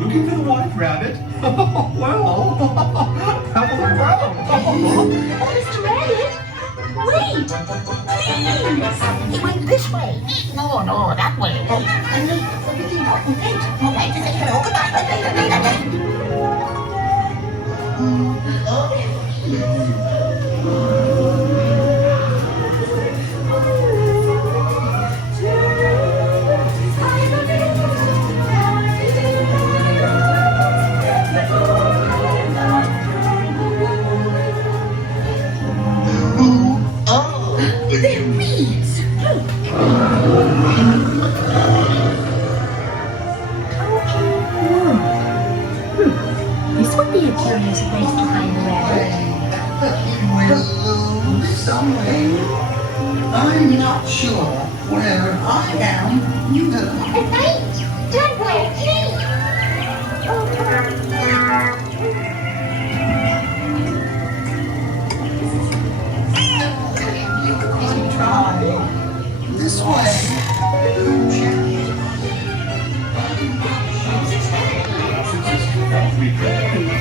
Looking for the white rabbit? Well, how will I Oh, Mr. Rabbit, wait, please. He went this way. No, that way. I'm late for a really important date. All right, to say hello, goodbye, later. They're weeds. This would be a curious place to find a rabbit. We'll lose somewhere. I'm not sure where I am. You go. At night, don't wear jeans. Try this way.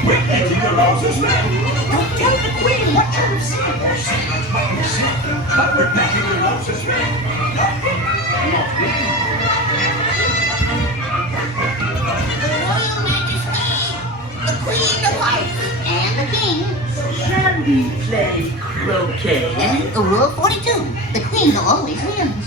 We're getting the roses now. Don't tell the queen what you've seen. But we're getting the roses now. Royal Majesty, the Queen of Life, and the King. Shall we play croquet? And Rule 42, the Queen always wins.